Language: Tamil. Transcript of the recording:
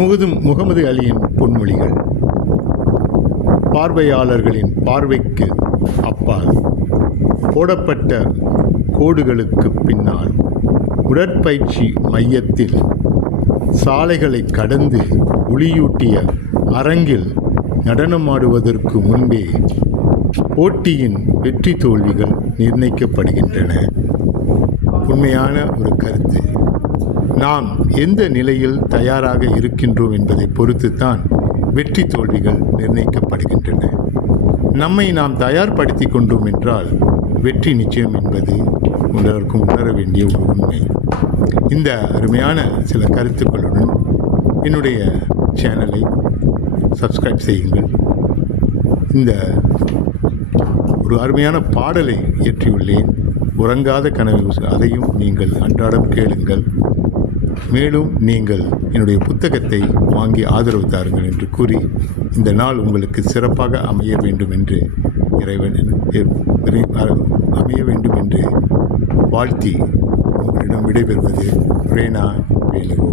முகமது அலியின் பொன்மொழிகள். பார்வையாளர்களின் பார்வைக்கு அப்பால் போடப்பட்ட கோடுகளுக்கு பின்னால் உடற்பயிற்சி மையத்தில் சாலைகளை கடந்து ஒளியூட்டிய அரங்கில் நடனமாடுவதற்கு முன்பே போட்டியின் வெற்றி தோல்விகள் நிர்ணயிக்கப்படுகின்றன. உண்மையான ஒரு கருத்து. நாம் எந்த நிலையில் தயாராக இருக்கின்றோம் என்பதை பொறுத்துத்தான் வெற்றி தோல்விகள் நிர்ணயிக்கப்படுகின்றன. நம்மை நாம் தயார்படுத்தி கொண்டோம் என்றால் வெற்றி நிச்சயம் என்பது உணர்க்கும் உணர வேண்டிய ஒரு உண்மை. இந்த அருமையான சில கருத்துக்களுடன் என்னுடைய சேனலை சப்ஸ்கிரைப் செய்யுங்கள். இந்த ஒரு அருமையான பாடலை இயற்றியுள்ளேன், உறங்காத கனவு. அதையும் நீங்கள் அன்றாடம் கேளுங்கள். மேலும் நீங்கள் என்னுடைய புத்தகத்தை வாங்கி ஆதரவு தாருங்கள் என்று கூறி, இந்த நாள் உங்களுக்கு சிறப்பாக அமைய வேண்டும் என்று அமைய வேண்டும் என்று வாழ்த்தி உங்களிடம் விடைபெறுவது ரேனா வேலு.